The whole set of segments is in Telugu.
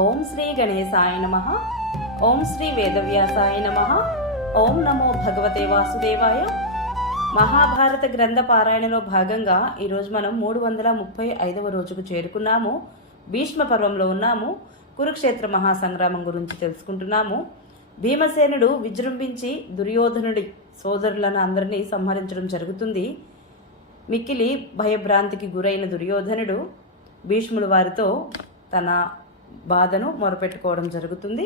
ఓం శ్రీ గణేశాయ నమః. ఓం శ్రీ వేదవ్యాసాయ నమః. ఓం నమో భగవతే వాసుదేవాయ. మహాభారత గ్రంథ పారాయణలో భాగంగా ఈరోజు మనం 335వ రోజుకు చేరుకున్నాము. భీష్మ పర్వంలో ఉన్నాము. కురుక్షేత్ర మహాసంగ్రామం గురించి తెలుసుకుంటున్నాము. భీమసేనుడు విజృంభించి దుర్యోధనుడి సోదరులను అందరినీ సంహరించడం జరుగుతుంది. మిక్కిలి భయభ్రాంతికి గురైన దుర్యోధనుడు భీష్ముల వారితో తన బాధను మొరపెట్టుకోవడం జరుగుతుంది.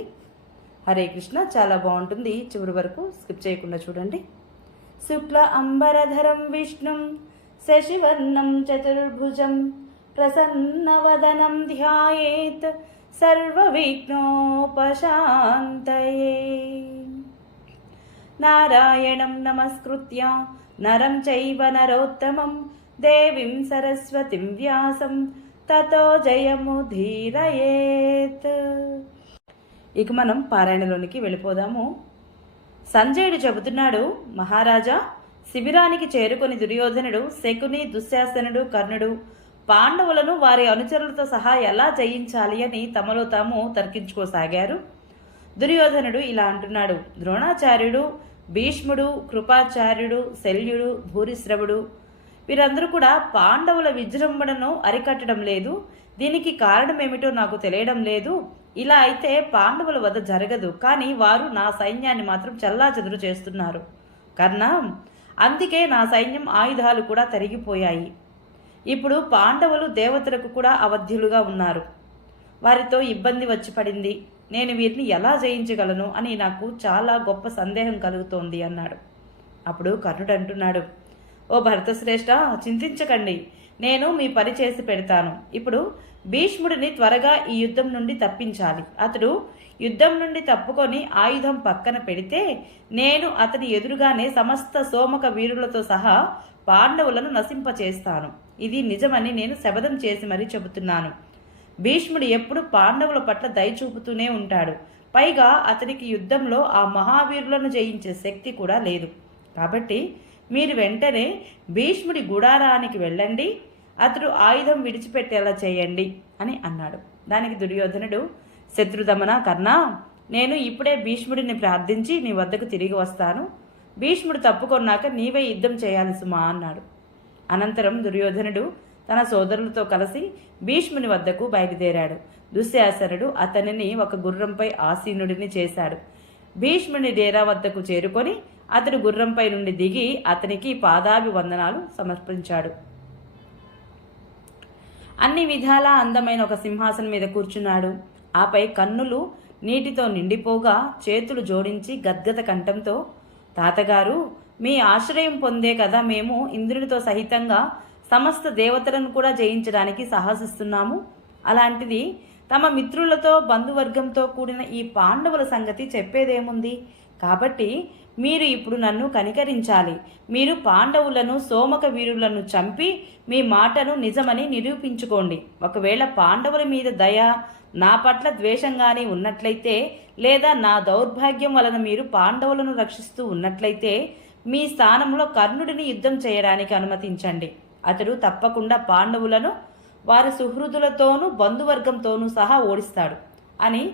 హరే కృష్ణ. చాలా బాగుంటుంది, చివరి వరకు స్కిప్ చేయకుండా చూడండి. శుక్ల అంబరధరం విష్ణుం శశివర్ణం చతుర్భుజం ప్రసన్నవదనం ధ్యాయేత్ సర్వవిఘ్నోపశాంతయే. నారాయణం నమస్కృత్య నరం చైవ నరోత్తమం దేవీం సరస్వతిం వ్యాసం తతో జయముధీరయేత్. ఇక మనం పారాయణలోనికి వెళ్ళిపోదాము. సంజయుడు చెబుతున్నాడు, మహారాజా, శిబిరానికి చేరుకొని దుర్యోధనుడు, శకుని, దుశ్శాసనుడు, కర్ణుడు పాండవులను వారి అనుచరులతో సహా ఎలా జయించాలి అని తమలో తాము తర్కించుకోసాగారు. దుర్యోధనుడు ఇలా అంటున్నాడు, ద్రోణాచార్యుడు, భీష్ముడు, కృపాచార్యుడు, శల్యుడు, భూరిశ్రవుడు వీరందరూ కూడా పాండవుల విజృంభణను అరికట్టడం లేదు. దీనికి కారణమేమిటో నాకు తెలియడం లేదు. ఇలా అయితే పాండవుల వద్ద జరగదు, కానీ వారు నా సైన్యాన్ని మాత్రం చెల్లాచెదురు చేస్తున్నారు కర్ణ. అందుకే నా సైన్యం ఆయుధాలు కూడా తరిగిపోయాయి. ఇప్పుడు పాండవులు దేవతలకు కూడా అవధ్యులుగా ఉన్నారు. వారితో ఇబ్బంది వచ్చి పడింది. నేను వీరిని ఎలా జయించగలను అని నాకు చాలా గొప్ప సందేహం కలుగుతోంది అన్నాడు. అప్పుడు కర్ణుడు అంటున్నాడు, ఓ భరతశ్రేష్ఠ, చింతించకండి, నేను మీ పని చేసి పెడతాను. ఇప్పుడు భీష్ముడిని త్వరగా ఈ యుద్ధం నుండి తప్పించాలి. అతడు యుద్ధం నుండి తప్పుకొని ఆయుధం పక్కన పెడితే నేను అతని ఎదురుగానే సమస్త సోమక వీరులతో సహా పాండవులను నశింపచేస్తాను. ఇది నిజమని నేను శపథం చేసి మరీ చెబుతున్నాను. భీష్ముడు ఎప్పుడు పాండవుల పట్ల దయ చూపుతూనే ఉంటాడు. పైగా అతనికి యుద్ధంలో ఆ మహావీరులను జయించే శక్తి కూడా లేదు. కాబట్టి మీరు వెంటనే భీష్ముడి గుడారానికి వెళ్ళండి, అతడు ఆయుధం విడిచిపెట్టేలా చేయండి అని అన్నాడు. దానికి దుర్యోధనుడు, శత్రుదమన కర్ణ, నేను ఇప్పుడే భీష్ముడిని ప్రార్థించి నీ వద్దకు తిరిగి వస్తాను. భీష్ముడు తప్పుకొన్నాక నీవే యుద్ధం చేయాలి సుమా అన్నాడు. అనంతరం దుర్యోధనుడు తన సోదరులతో కలిసి భీష్ముని వద్దకు బయలుదేరాడు. దుశ్శాసనుడు అతనిని ఒక గుర్రంపై ఆసీనుడిని చేశాడు. భీష్ముని డేరా వద్దకు చేరుకొని అతడు గుర్రంపై నుండి దిగి అతనికి పాదాభివందనాలు సమర్పించాడు. అన్ని విధాలా అందమైన ఒక సింహాసనం మీద కూర్చున్నాడు. ఆపై కన్నులు నీటితో నిండిపోగా చేతులు జోడించి గద్గద కంఠంతో, తాతగారు, మీ ఆశ్రయం పొందే కదా మేము ఇంద్రుడితో సహితంగా సమస్త దేవతలను కూడా జయించడానికి సాహసిస్తున్నాము. అలాంటిది తమ మిత్రులతో బంధువర్గంతో కూడిన ఈ పాండవుల సంగతి చెప్పేదేముంది? కాబట్టి మీరు ఇప్పుడు నన్ను కనికరించాలి. మీరు పాండవులను, సోమక వీరులను చంపి మీ మాటను నిజమని నిరూపించుకోండి. ఒకవేళ పాండవుల మీద దయ, నా పట్ల ద్వేషంగానే ఉన్నట్లయితే, లేదా నా దౌర్భాగ్యం వలన మీరు పాండవులను రక్షిస్తూ ఉన్నట్లయితే మీ స్థానంలో కర్ణుడిని యుద్ధం చేయడానికి అనుమతించండి. అతడు తప్పకుండా పాండవులను వారి సుహృదులతోనూ బంధువర్గంతోనూ సహా ఓడిస్తాడు అని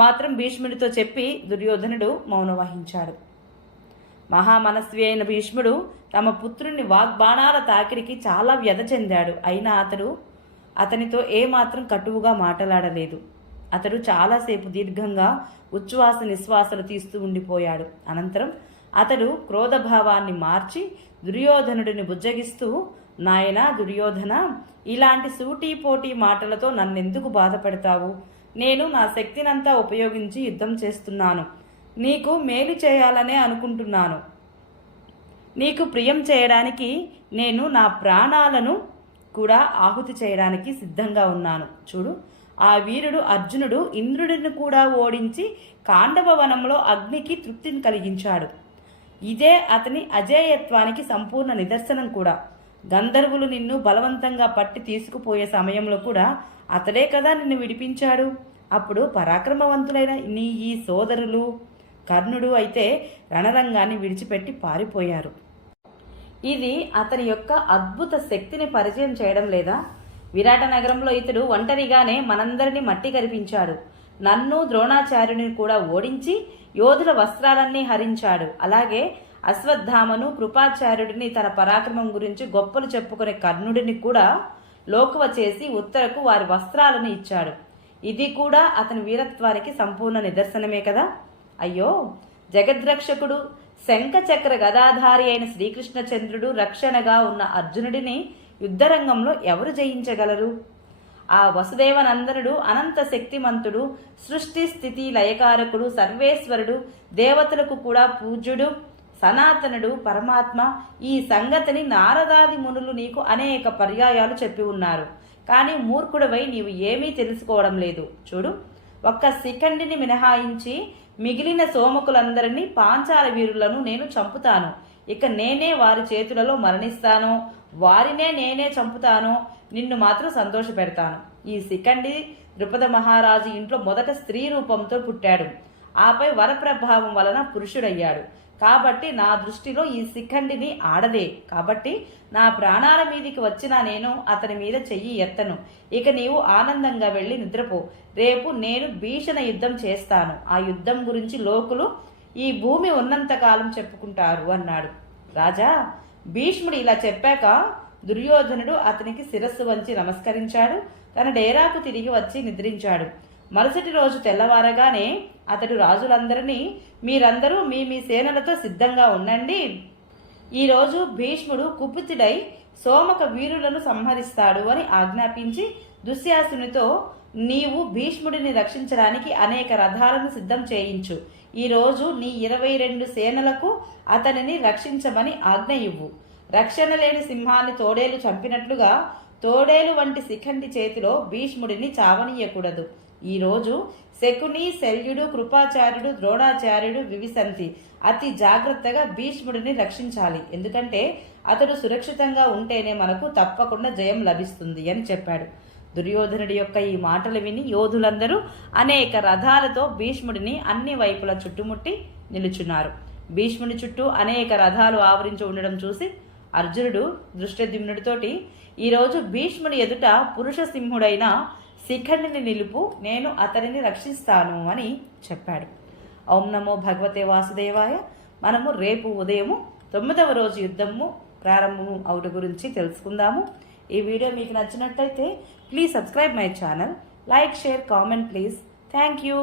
మాత్రం భీష్ముడితో చెప్పి దుర్యోధనుడు మౌనం వహించాడు. మహామనస్వి అయిన భీష్ముడు తమ పుత్రుని వాగ్బాణాల తాకిడికి చాలా వ్యధ చెందాడు. అయినా అతడు అతనితో ఏమాత్రం కటువుగా మాట్లాడలేదు. అతడు చాలాసేపు దీర్ఘంగా ఉచ్ఛ్వాస నిశ్వాసలు తీస్తూ ఉండిపోయాడు. అనంతరం అతడు క్రోధభావాన్ని మార్చి దుర్యోధనుడిని బుజ్జగిస్తూ, నాయనా దుర్యోధన, ఇలాంటి సూటీపోటీ మాటలతో నన్నెందుకు బాధపడతావు? నేను నా శక్తినంతా ఉపయోగించి యుద్ధం చేస్తున్నాను. నీకు మేలు చేయాలనే అనుకుంటున్నాను. నీకు ప్రియం చేయడానికి నేను నా ప్రాణాలను కూడా ఆహుతి చేయడానికి సిద్ధంగా ఉన్నాను. చూడు, ఆ వీరుడు అర్జునుడు ఇంద్రుడిని కూడా ఓడించి కాండవ వనంలో అగ్నికి తృప్తిని కలిగించాడు. ఇదే అతని అజేయత్వానికి సంపూర్ణ నిదర్శనం కూడా. గంధర్వులు నిన్ను బలవంతంగా పట్టి తీసుకుపోయే సమయంలో కూడా అతడే కదా నిన్ను విడిపించాడు. అప్పుడు పరాక్రమవంతులైన నీ ఈ సోదరులు కర్ణుడు అయితే రణరంగాన్ని విడిచిపెట్టి పారిపోయారు. ఇది అతని యొక్క అద్భుత శక్తిని పరిచయం చేయడం లేదా? విరాట నగరంలో ఇతడు ఒంటరిగానే మనందరినీ మట్టి కరిపించాడు. నన్ను ద్రోణాచార్యుని కూడా ఓడించి యోధుల వస్త్రాలన్నీ హరించాడు. అలాగే అశ్వత్థామను, కృపాచార్యుడిని, తన పరాక్రమం గురించి గొప్పలు చెప్పుకునే కర్ణుడిని కూడా లోకువ చేసి ఉత్తరకు వారి వస్త్రాలను ఇచ్చాడు. ఇది కూడా అతని వీరత్వానికి సంపూర్ణ నిదర్శనమే కదా. అయ్యో, జగద్రక్షకుడు, శంఖచక్ర గదాధారి అయిన శ్రీకృష్ణచంద్రుడు రక్షణగా ఉన్న అర్జునుడిని యుద్ధరంగంలో ఎవరు జయించగలరు? ఆ వసుదేవనందనుడు అనంత శక్తిమంతుడు, సృష్టి స్థితి లయకారకుడు, సర్వేశ్వరుడు, దేవతలకు కూడా పూజ్యుడు, సనాతనుడు, పరమాత్మ. ఈ సంగతిని నారదాది మునులు నీకు అనేక పర్యాయాలు చెప్పి ఉన్నారు. కానీ మూర్ఖుడవై నీవు ఏమీ తెలుసుకోవడం లేదు. చూడు, ఒక్క శిఖండిని మినహాయించి మిగిలిన సోమకులందరినీ పాంచాల వీరులను నేను చంపుతాను. ఇక నేనే వారి చేతులలో మరణిస్తాను, వారినే నేనే చంపుతాను. నిన్ను మాత్రం సంతోష పెడతాను. ఈ శిఖండి ద్రుపద మహారాజు ఇంట్లో మొదట స్త్రీ రూపంతో పుట్టాడు. ఆపై వరప్రభావం వలన పురుషుడయ్యాడు. కాబట్టి నా దృష్టిలో ఈ శిఖండిని ఆడదే. కాబట్టి నా ప్రాణాల మీదికి వచ్చినా నేను అతని మీద చెయ్యి ఎత్తను. ఇక నీవు ఆనందంగా వెళ్ళి నిద్రపో. రేపు నేను భీషణ యుద్ధం చేస్తాను. ఆ యుద్ధం గురించి లోకులు ఈ భూమి ఉన్నంతకాలం చెప్పుకుంటారు అన్నాడు. రాజా, భీష్ముడు ఇలా చెప్పాక దుర్యోధనుడు అతనికి శిరస్సు వంచి నమస్కరించాడు. తన డేరాకు తిరిగి వచ్చి నిద్రించాడు. మరుసటి రోజు తెల్లవారగానే అతడు రాజులందరినీ, మీరందరూ మీ మీ సేనలతో సిద్ధంగా ఉండండి. ఈరోజు భీష్ముడు కుపితుడై సోమక వీరులను సంహరిస్తాడు అని ఆజ్ఞాపించి దుశ్శాసనునితో, నీవు భీష్ముడిని రక్షించడానికి అనేక రథాలను సిద్ధం చేయించు. ఈరోజు నీ 22 సేనలకు అతనిని రక్షించమని ఆజ్ఞ ఇవ్వు. రక్షణ లేని సింహాన్ని తోడేలు చంపినట్లుగా తోడేలు వంటి శిఖండి చేతిలో భీష్ముడిని చావనీయకూడదు. ఈరోజు శకుని, శల్యుడు, కృపాచార్యుడు, ద్రోణాచార్యుడు, వివిసంతి అతి జాగ్రత్తగా భీష్ముడిని రక్షించాలి. ఎందుకంటే అతడు సురక్షితంగా ఉంటేనే మనకు తప్పకుండా జయం లభిస్తుంది అని చెప్పాడు. దుర్యోధనుడి యొక్క ఈ మాటలు విని యోధులందరూ అనేక రథాలతో భీష్ముడిని అన్ని వైపులా చుట్టుముట్టి నిలుచున్నారు. భీష్ముడి చుట్టూ అనేక రథాలు ఆవరించి ఉండడం చూసి అర్జునుడు దృష్టద్యుమ్నుడితోటి, ఈరోజు భీష్ముడి ఎదుట పురుష సింహుడైన శిఖండిని నిలుపు, నేను అతనిని రక్షిస్తాను అని చెప్పాడు. ఓం నమో భగవతే వాసుదేవాయ. మనము రేపు ఉదయము 9వ రోజు యుద్ధము ప్రారంభము అవుట గురించి తెలుసుకుందాము. ఈ వీడియో మీకు నచ్చినట్లయితే please subscribe my channel, like, share, comment please. Thank you.